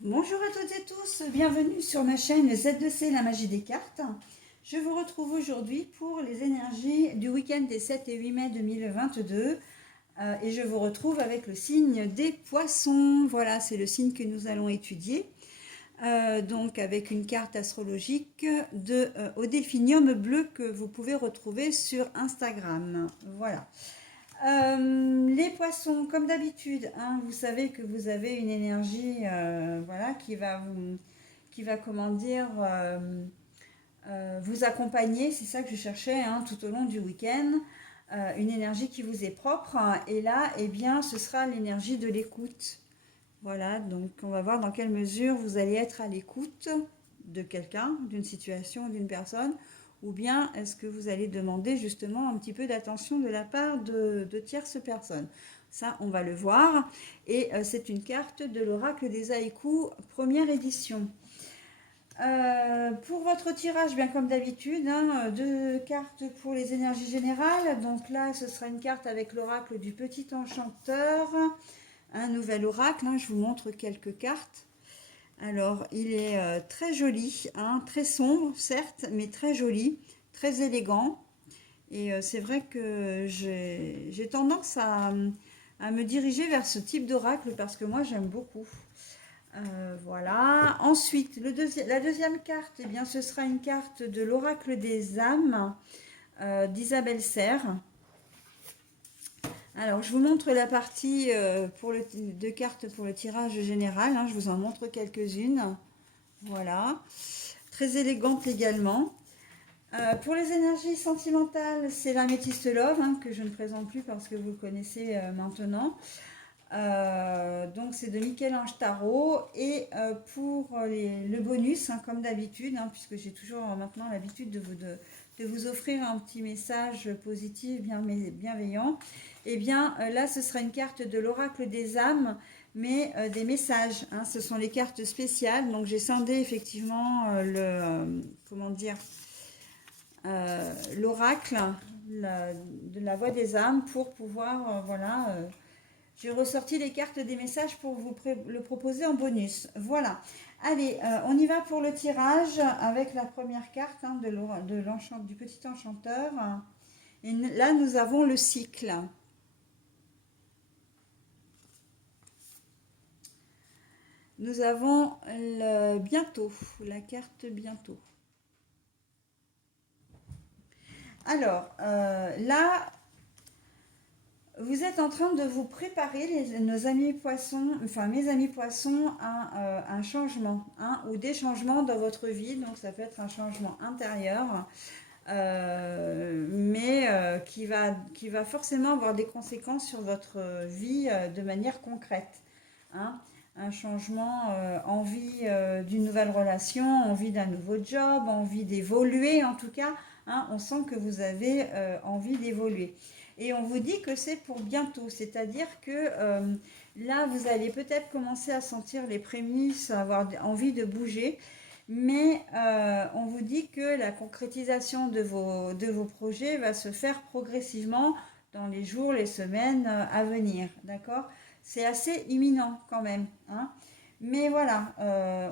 Bonjour à toutes et tous, bienvenue sur ma chaîne Z2C, la magie des cartes. Je vous retrouve aujourd'hui pour les énergies du week-end des 7 et 8 mai 2022 et je vous retrouve avec le signe des poissons. Voilà, c'est le signe que nous allons étudier. Donc avec une carte astrologique de au Delphinium bleu que vous pouvez retrouver sur Instagram. Voilà. Les poissons, comme d'habitude, hein, vous savez que vous avez une énergie voilà, qui va comment dire, vous accompagner, c'est ça que je cherchais hein, tout au long du week-end, une énergie qui vous est propre. Et là, eh bien, ce sera l'énergie de l'écoute. Voilà, donc on va voir dans quelle mesure vous allez être à l'écoute de quelqu'un, d'une situation, d'une personne, ou bien est-ce que vous allez demander justement un petit peu d'attention de la part de tierces personnes. Ça, on va le voir. Et c'est une carte de l'oracle des haïkus, première édition. Pour votre tirage, bien comme d'habitude, hein, deux cartes pour les énergies générales. Donc là, ce sera une carte avec l'oracle du petit enchanteur, un nouvel oracle, hein, je vous montre quelques cartes. Alors, il est très joli, hein, très sombre, certes, mais très joli, très élégant. Et c'est vrai que j'ai tendance à me diriger vers ce type d'oracle parce que moi, j'aime beaucoup. Voilà. Ensuite, la deuxième carte, eh bien, ce sera une carte de l'oracle des âmes d'Isabelle Serre. Alors, je vous montre la partie de cartes pour le tirage général, hein, je vous en montre quelques-unes. Voilà. Très élégante également. Pour les énergies sentimentales, c'est l'améthyste love, hein, que je ne présente plus parce que vous le connaissez maintenant. Donc, c'est de Michel-Ange Tarot. Et pour le bonus, hein, comme d'habitude, hein, puisque j'ai toujours maintenant l'habitude de vous offrir un petit message positif, bienveillant, et bien là, ce sera une carte de l'oracle des âmes, mais des messages. Hein, ce sont les cartes spéciales. Donc, j'ai scindé effectivement comment dire, l'oracle de la voix des âmes pour pouvoir, voilà. J'ai ressorti les cartes des messages pour vous le proposer en bonus. Voilà. Allez, on y va pour le tirage avec la première carte hein, du petit enchanteur. Et là, nous avons le cycle. Nous avons le bientôt, la carte bientôt. Alors, là, vous êtes en train de vous préparer, nos amis poissons, enfin mes amis poissons, à un changement hein, ou des changements dans votre vie. Donc, ça peut être un changement intérieur, mais qui va forcément avoir des conséquences sur votre vie de manière concrète. Hein. Un changement, envie d'une nouvelle relation, envie d'un nouveau job, envie d'évoluer en tout cas. Hein, on sent que vous avez envie d'évoluer. Et on vous dit que c'est pour bientôt, c'est-à-dire que là, vous allez peut-être commencer à sentir les prémices, avoir envie de bouger, mais on vous dit que la concrétisation de vos projets va se faire progressivement dans les jours, les semaines à venir, d'accord? C'est assez imminent quand même, hein? Mais voilà,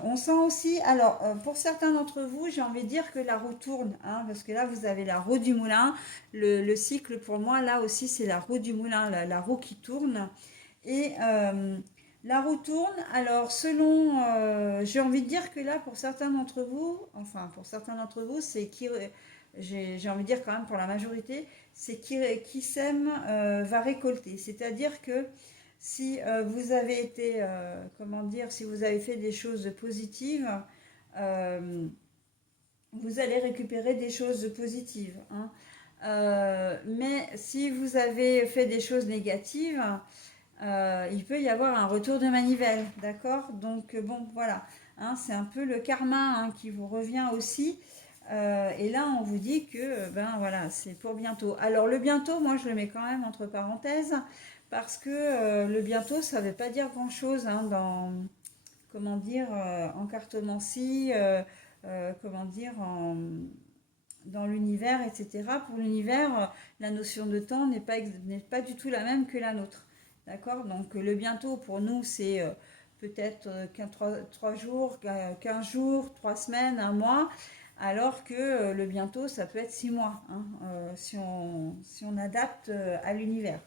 on sent aussi, alors pour certains d'entre vous, j'ai envie de dire que la roue tourne, hein, parce que là vous avez la roue du moulin, le cycle pour moi là aussi c'est la roue du moulin, la roue qui tourne. Et la roue tourne, alors selon, j'ai envie de dire que là pour certains d'entre vous, enfin pour certains d'entre vous, c'est qui, j'ai envie de dire quand même pour la majorité, c'est qui sème va récolter. C'est-à-dire que si vous avez été, comment dire, si vous avez fait des choses positives, euh, vous allez récupérer des choses positives. Hein. Mais si vous avez fait des choses négatives, il peut y avoir un retour de manivelle, d'accord? Donc bon, voilà, hein, c'est un peu le karma hein, qui vous revient aussi. Et là, on vous dit que ben voilà, c'est pour bientôt. Alors le bientôt, moi je le mets quand même entre parenthèses parce que le bientôt, ça ne veut pas dire grand-chose hein, dans comment dire en cartomancie, comment dire dans l'univers, etc. Pour l'univers, la notion de temps n'est pas du tout la même que la nôtre. D'accord. Donc le bientôt pour nous, c'est peut-être 3 jours, 15 jours, 3 semaines, un mois, alors que le bientôt, ça peut être 6 mois, hein, si on adapte à l'univers.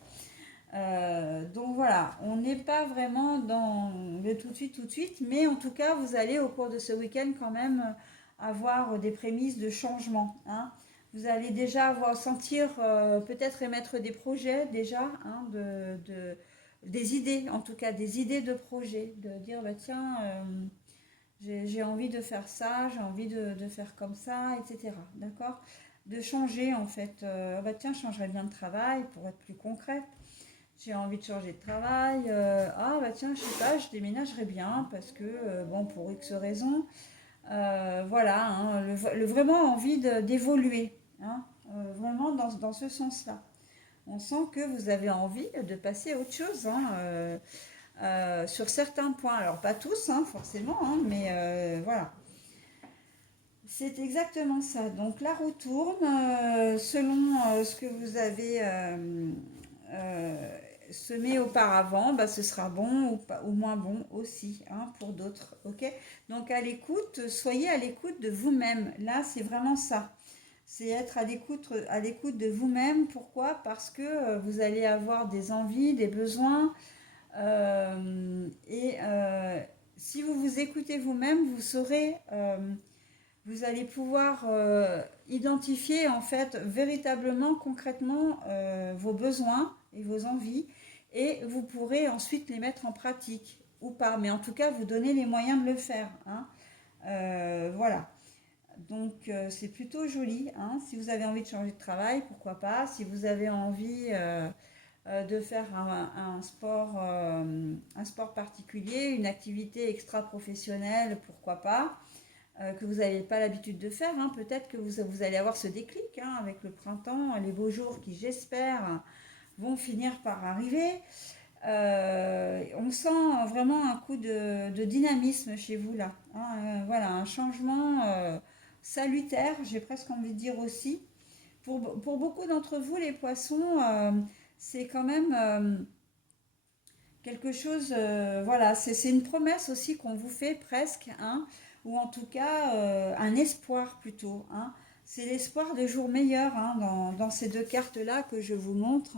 Donc voilà, on n'est pas vraiment dans le tout de suite, mais en tout cas, vous allez au cours de ce week-end quand même avoir des prémices de changement, hein. Vous allez déjà avoir sentir, peut-être émettre des projets déjà, hein, des idées, en tout cas des idées de projets, de dire bah tiens, j'ai envie de faire ça, j'ai envie de faire comme ça, etc. D'accord? De changer en fait, ah bah tiens, je changerais bien de travail pour être plus concret. J'ai envie de changer de travail. Ah bah tiens, je sais pas, je déménagerais bien parce que, bon, pour X raisons, voilà, hein, vraiment envie d'évoluer, hein, vraiment dans ce sens-là. On sent que vous avez envie de passer à autre chose, hein, sur certains points. Alors pas tous, hein, forcément, hein, mais voilà. C'est exactement ça. Donc la roue tourne selon ce que vous avez euh, semé auparavant, bah, ce sera bon ou, pas, ou moins bon aussi, hein, pour d'autres. Ok. Donc à l'écoute, soyez à l'écoute de vous-même. Là, c'est vraiment ça. C'est être à l'écoute de vous-même. Pourquoi? Parce que vous allez avoir des envies, des besoins. Et si vous vous écoutez vous-même, vous saurez vous allez pouvoir identifier en fait véritablement, concrètement vos besoins et vos envies et vous pourrez ensuite les mettre en pratique ou pas, mais en tout cas vous donner les moyens de le faire, hein. Voilà, donc c'est plutôt joli, hein. Si vous avez envie de changer de travail, pourquoi pas. Si vous avez envie de faire un sport particulier, une activité extra-professionnelle, pourquoi pas, que vous n'avez pas l'habitude de faire, hein. Peut-être que vous allez avoir ce déclic, hein, avec le printemps, les beaux jours qui, j'espère, vont finir par arriver. On sent vraiment un coup de dynamisme chez vous là, hein. Voilà, un changement salutaire, j'ai presque envie de dire aussi. Pour beaucoup d'entre vous, les poissons, c'est quand même quelque chose, voilà, c'est une promesse aussi qu'on vous fait presque, hein, ou en tout cas un espoir plutôt, hein. C'est l'espoir de jours meilleurs, hein, dans ces deux cartes-là que je vous montre.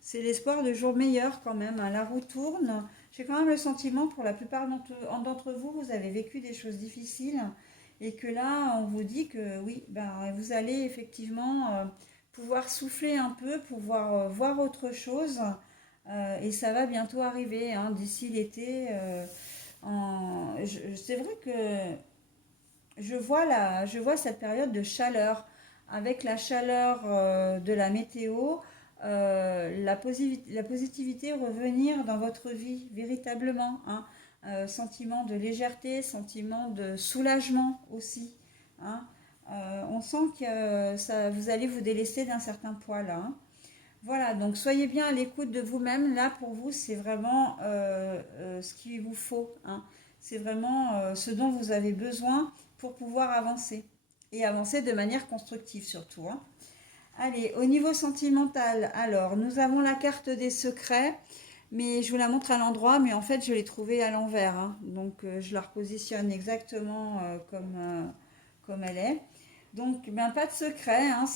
C'est l'espoir de jours meilleurs quand même, hein. La roue tourne. J'ai quand même le sentiment, pour la plupart d'entre vous, vous avez vécu des choses difficiles et que là, on vous dit que oui, ben, vous allez effectivement pouvoir souffler un peu, pouvoir voir autre chose. Et ça va bientôt arriver, hein, d'ici l'été. C'est vrai que je vois cette période de chaleur. Avec la chaleur de la météo, la positivité revenir dans votre vie, véritablement, hein. Sentiment de légèreté, sentiment de soulagement aussi, hein. On sent que ça, vous allez vous délaisser d'un certain poids là, hein. Voilà, donc soyez bien à l'écoute de vous-même. Là, pour vous, c'est vraiment ce qu'il vous faut, hein. C'est vraiment ce dont vous avez besoin pour pouvoir avancer. Et avancer de manière constructive surtout, hein. Allez, au niveau sentimental, alors, nous avons la carte des secrets, mais je vous la montre à l'endroit, mais en fait, je l'ai trouvée à l'envers, hein. Donc, je la repositionne exactement comme elle est. Donc, ben, pas de secret, hein,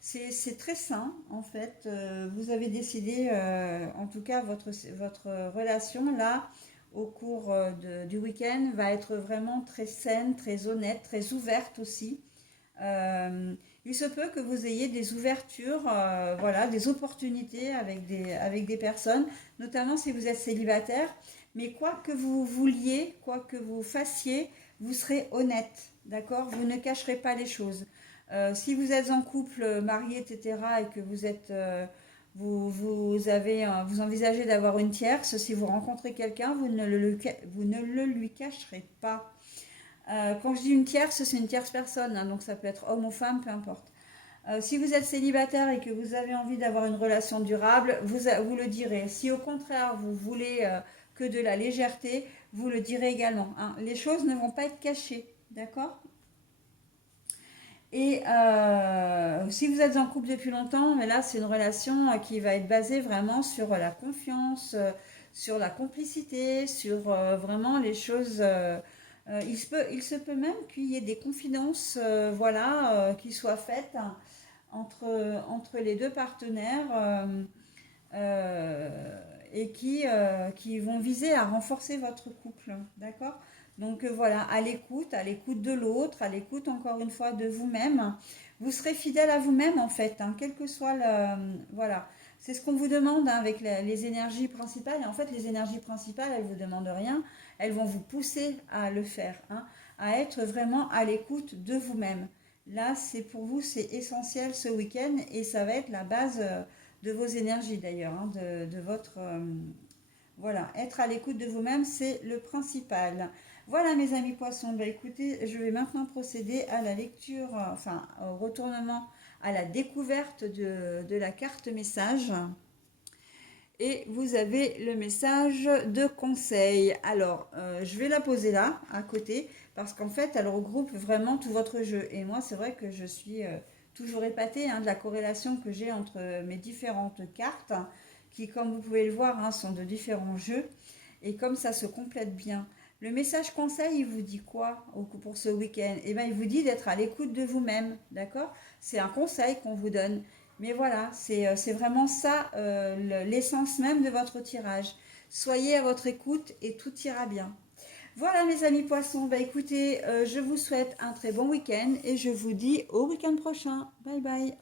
c'est très sain, en fait. Vous avez décidé, en tout cas, votre relation, là, au cours du week-end, va être vraiment très saine, très honnête, très ouverte aussi. Euh, il se peut que vous ayez des ouvertures, voilà, des opportunités avec des personnes, notamment si vous êtes célibataire. Mais quoi que vous vouliez, quoi que vous fassiez, vous serez honnête, d'accord? Vous ne cacherez pas les choses. Si vous êtes en couple, marié, etc., et que vous envisagez d'avoir une tierce, si vous rencontrez quelqu'un, vous ne le lui cacherez pas. Quand je dis une tierce, c'est une tierce personne, hein, donc ça peut être homme ou femme, peu importe. Si vous êtes célibataire et que vous avez envie d'avoir une relation durable, vous le direz. Si au contraire vous voulez que de la légèreté, vous le direz également, hein. Les choses ne vont pas être cachées, d'accord? Et si vous êtes en couple depuis longtemps, mais là c'est une relation qui va être basée vraiment sur la confiance, sur la complicité, sur vraiment les choses. Il se peut même qu'il y ait des confidences, voilà, qui soient faites entre, entre les deux partenaires et qui vont viser à renforcer votre couple, d'accord? Donc voilà, à l'écoute de l'autre, à l'écoute encore une fois de vous-même. Vous serez fidèle à vous-même en fait, hein, quel que soit le... Voilà, c'est ce qu'on vous demande hein, avec les énergies principales. Et en fait, les énergies principales, elles ne vous demandent rien, elles vont vous pousser à le faire, hein, à être vraiment à l'écoute de vous-même. Là, c'est pour vous, c'est essentiel ce week-end et ça va être la base de vos énergies d'ailleurs, hein, de votre... voilà, être à l'écoute de vous-même, c'est le principal. Voilà mes amis poissons, bah, écoutez, je vais maintenant procéder à la lecture, enfin au retournement, à la découverte de la carte message. Et vous avez le message de conseil. Alors, je vais la poser là, à côté, parce qu'en fait, elle regroupe vraiment tout votre jeu. Et moi, c'est vrai que je suis toujours épatée hein, de la corrélation que j'ai entre mes différentes cartes, qui, comme vous pouvez le voir, hein, sont de différents jeux. Et comme ça se complète bien. Le message conseil, il vous dit quoi pour ce week-end? Eh bien, il vous dit d'être à l'écoute de vous-même, d'accord? C'est un conseil qu'on vous donne. Mais voilà, c'est vraiment ça l'essence même de votre tirage. Soyez à votre écoute et tout ira bien. Voilà mes amis poissons, bah écoutez, je vous souhaite un très bon week-end et je vous dis au week-end prochain. Bye bye.